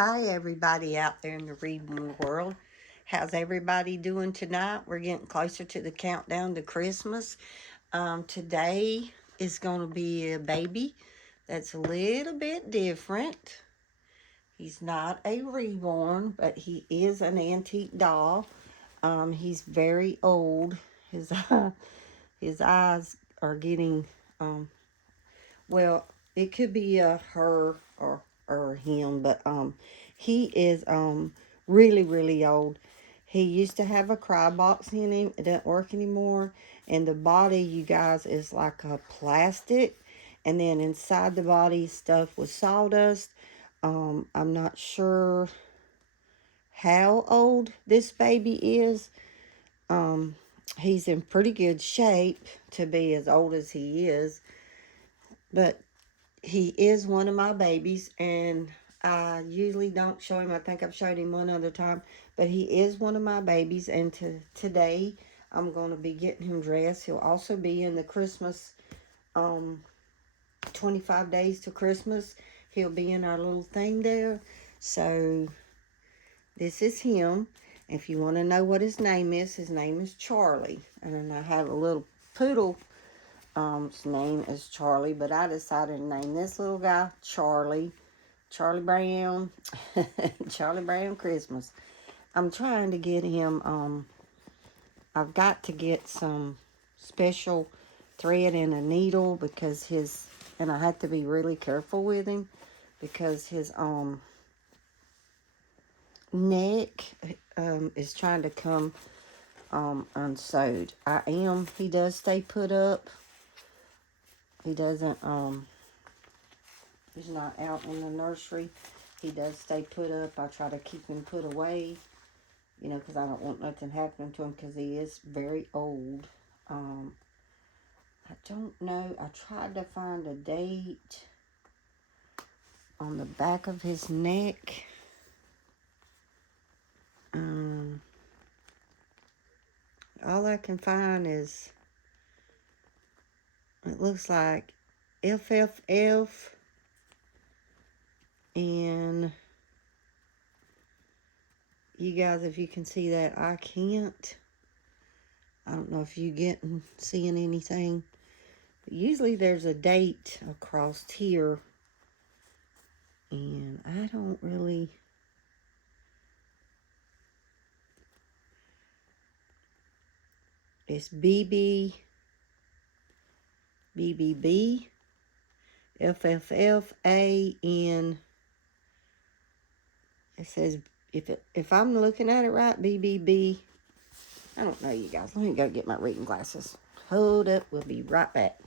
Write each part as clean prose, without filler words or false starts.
Hi, everybody out there in the reading world. How's everybody doing tonight? We're getting closer to the countdown to Christmas. Today is going to be a baby that's a little bit different. He's not a reborn, but he is an antique doll. He's very old. His his eyes are getting well, it could be her or him, but he is really old. He used to have a cry box in him. It doesn't work anymore. And the body, you guys, is like a plastic. And then inside the body stuff was sawdust. I'm not sure how old this baby is. He's in pretty good shape to be as old as he is. But he is one of my babies, and I usually don't show him. I think I've showed him one other time, but he is one of my babies, and today I'm going to be getting him dressed. He'll also be in the Christmas, 25 days to Christmas. He'll be in our little thing there. So this is him. If you want to know what his name is Charlie. And I have a little poodle. His name is Charlie, but I decided to name this little guy Charlie. Charlie Brown. Charlie Brown Christmas. I'm trying to get him, I've got to get some special thread and a needle because and I have to be really careful with him because his, neck, is trying to come, unsewed. He does stay put up. He doesn't, he's not out in the nursery. He does stay put up. I try to keep him put away, because I don't want nothing happening to him because he is very old. I don't know. I tried to find a date on the back of his neck. All I can find is, it looks like FFF, and you guys, if you can see that, I can't. I don't know if you seeing anything. But usually there's a date across here, and I don't really. It's BBB, FFFA, and it says, if I'm looking at it right, BBB. I don't know, you guys. Let me go get my reading glasses. Hold up. We'll be right back.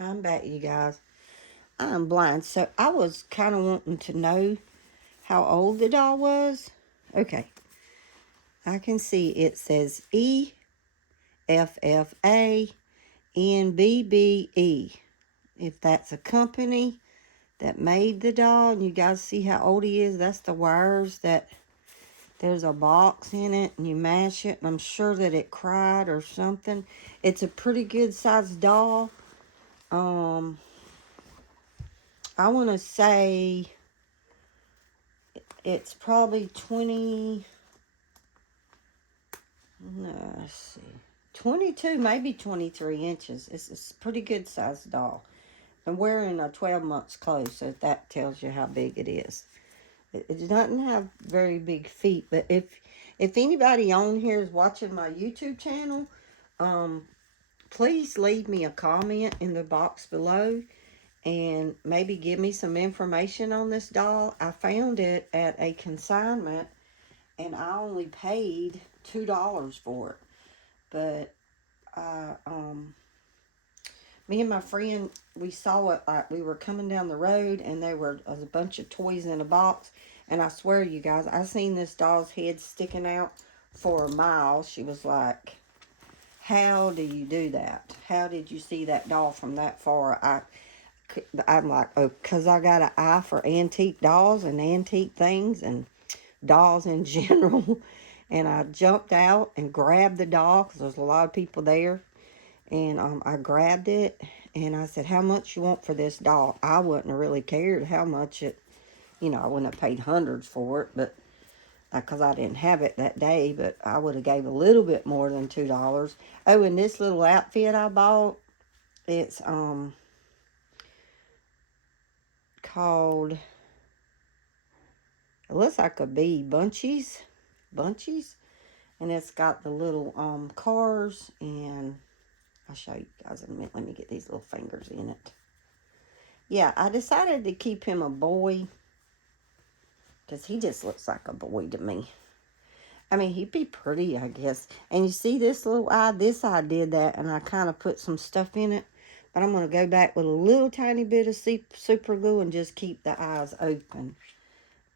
I'm back, you guys. I'm blind, so I was kind of wanting to know how old the doll was. Okay. I can see it says EFFA NBBE. If that's a company that made the doll, and you guys see how old he is, that's the wires that there's a box in it, and you mash it, and I'm sure that it cried or something. It's a pretty good sized doll. I want to say it's probably 20, let's see, 22, maybe 23 inches. It's a pretty good sized doll. And wearing a 12 months clothes, so that tells you how big it is. It doesn't have very big feet, but if anybody on here is watching my YouTube channel, please leave me a comment in the box below and maybe give me some information on this doll. I found it at a consignment, and I only paid $2 for it. But me and my friend, we saw it like we were coming down the road, and there was a bunch of toys in a box. And I swear, you guys, I seen this doll's head sticking out for a mile. She was like, how do you do that? How did you see that doll from that far? I'm like, oh, because I got an eye for antique dolls and antique things and dolls in general. And I jumped out and grabbed the doll because there's a lot of people there. And I grabbed it and I said, how much you want for this doll? I wouldn't have really cared how much it, I wouldn't have paid hundreds for it, but because I didn't have it that day, but I would have gave a little bit more than $2. Oh, and this little outfit I bought, it's called, it looks like a bee, bunchies, and it's got the little cars, and I'll show you guys in a minute. Let me get these little fingers in it. Yeah, I decided to keep him a boy because he just looks like a boy to me. I mean, he'd be pretty, I guess. And you see this little eye? This eye did that, and I kind of put some stuff in it. But I'm going to go back with a little tiny bit of super glue and just keep the eyes open.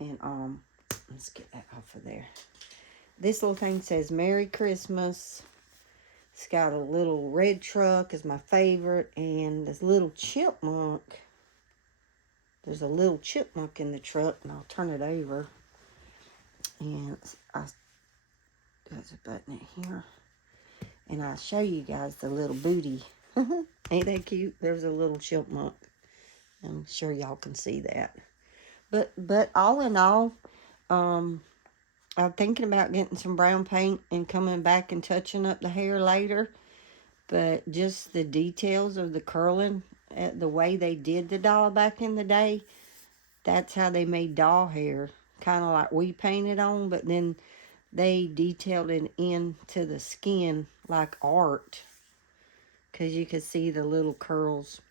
And, let's get that off of there. This little thing says, Merry Christmas. It's got a little red truck is my favorite. And this little chipmunk. There's a little chipmunk in the truck, and I'll turn it over. And there's a button in here. And I'll show you guys the little booty. Ain't that cute? There's a little chipmunk. I'm sure y'all can see that. But all in all, I'm thinking about getting some brown paint and coming back and touching up the hair later. But just the details of the curling, the way they did the doll back in the day, that's how they made doll hair. Kind of like we painted on, but then they detailed it into the skin like art. Because you could see the little curls.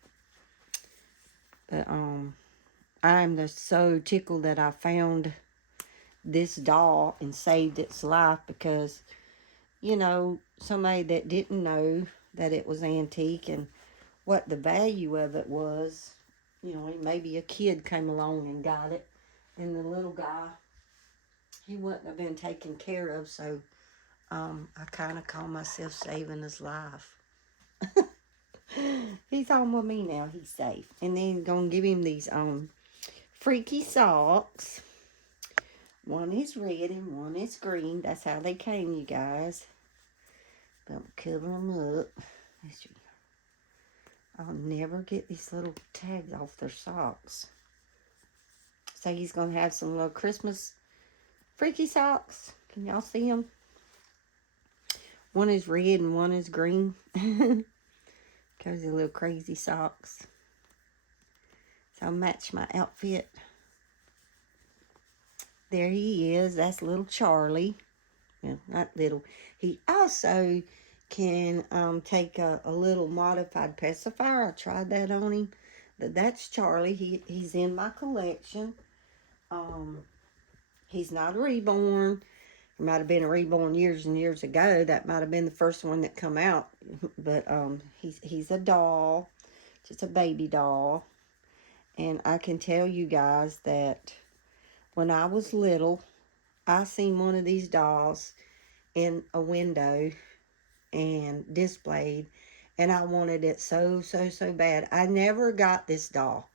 But I'm just so tickled that I found this doll and saved its life. Because, somebody that didn't know that it was antique and what the value of it was. Maybe a kid came along and got it. And the little guy, he wouldn't have been taken care of. So I kind of call myself saving his life. He's home with me now. He's safe. And then gonna give him these freaky socks. One is red and one is green. That's how they came, you guys. But cover them up. I'll never get these little tags off their socks. So he's gonna have some little Christmas freaky socks. Can y'all see them? One is red and one is green. Cozy little crazy socks. So I'll match my outfit. There he is. That's little Charlie. Well, not little. He also can take a little modified pacifier. I tried that on him. But that's Charlie. He's in my collection. He's not a reborn. It might have been a reborn years and years ago. That might have been the first one that come out. But he's a doll. Just a baby doll. And I can tell you guys that when I was little, I seen one of these dolls in a window and displayed. And I wanted it so bad. I never got this doll.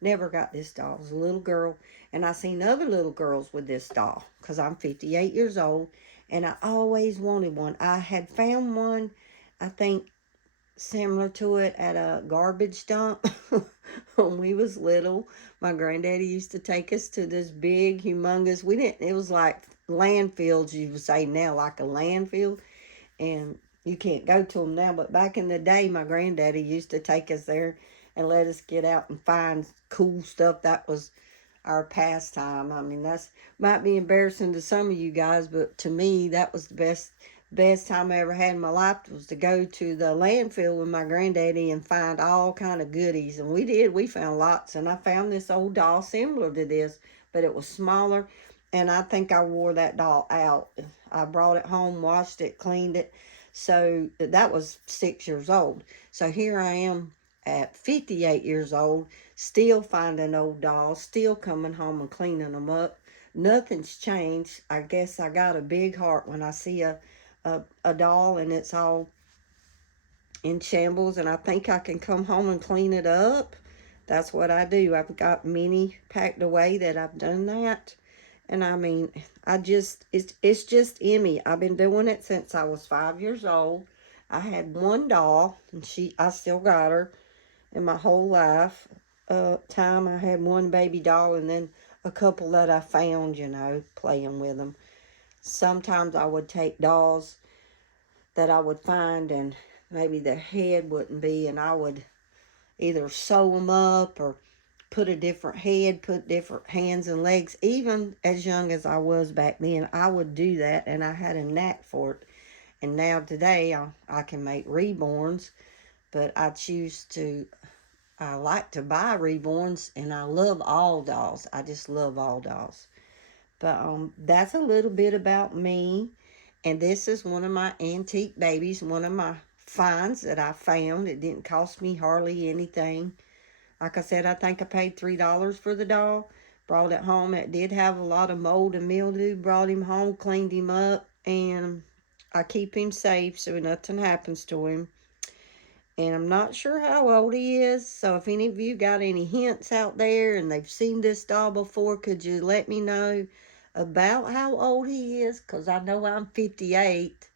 Never got this doll. I was a little girl. And I seen other little girls with this doll. Because I'm 58 years old. And I always wanted one. I had found one, I think, similar to it at a garbage dump. When we was little, my granddaddy used to take us to this big, humongous, it was like landfills, you would say now, like a landfill. And you can't go to them now. But back in the day, my granddaddy used to take us there and let us get out and find cool stuff. That was our pastime. I mean, that's might be embarrassing to some of you guys, but to me, that was the best time I ever had in my life, was to go to the landfill with my granddaddy and find all kind of goodies. And we found lots. And I found this old doll similar to this, but it was smaller. And I think I wore that doll out. I brought it home, washed it, cleaned it. So that was 6 years old. So here I am at 58 years old, still finding old dolls, still coming home and cleaning them up. Nothing's changed. I guess I got a big heart when I see a doll and it's all in shambles, and I think I can come home and clean it up. That's what I do. I've got many packed away that I've done that. And I mean, it's just in me. I've been doing it since I was 5 years old. I had one doll, and I still got her in my whole life. Time I had one baby doll, and then a couple that I found, playing with them. Sometimes I would take dolls that I would find, and maybe the head wouldn't be, and I would either sew them up or put a different head, put different hands and legs. Even as young as I was back then, I would do that, and I had a knack for it. And now today, I can make reborns, but I like to buy reborns, and I love all dolls. I just love all dolls. But that's a little bit about me. And this is one of my antique babies, one of my finds that I found. It didn't cost me hardly anything. Like I said, I think I paid $3 for the doll. Brought it home. It did have a lot of mold and mildew. Brought him home, cleaned him up, and I keep him safe so nothing happens to him. And I'm not sure how old he is, so if any of you got any hints out there and they've seen this doll before, could you let me know about how old he is? Because I know I'm 58,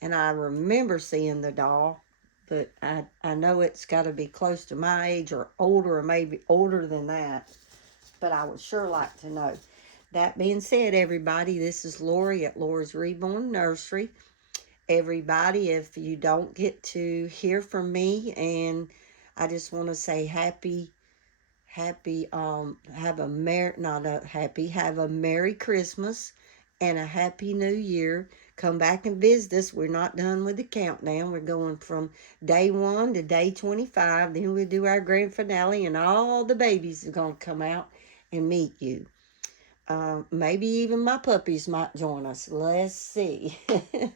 and I remember seeing the doll, but I know it's got to be close to my age or older, or maybe older than that. But I would sure like to know. That being said, everybody, this is Lori at Lori's Reborn Nursery. Everybody, if you don't get to hear from me, and I just want to say have a Merry Christmas and a Happy New Year. Come back and visit us. We're not done with the countdown. We're going from day 1 to day 25. Then we'll do our grand finale, and all the babies are going to come out and meet you. Maybe even my puppies might join us. Let's see.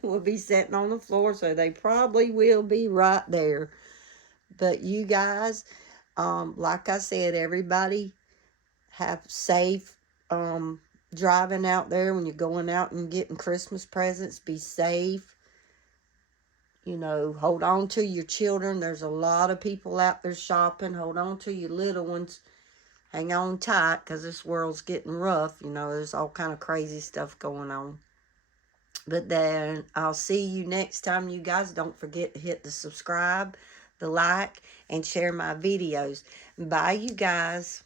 We'll be sitting on the floor, so they probably will be right there. But you guys, like I said, everybody have safe driving out there when you're going out and getting Christmas presents. Be safe. Hold on to your children. There's a lot of people out there shopping. Hold on to your little ones. Hang on tight, because this world's getting rough. There's all kind of crazy stuff going on. But then I'll see you next time, you guys. Don't forget to hit the subscribe, the like, and share my videos. Bye, you guys.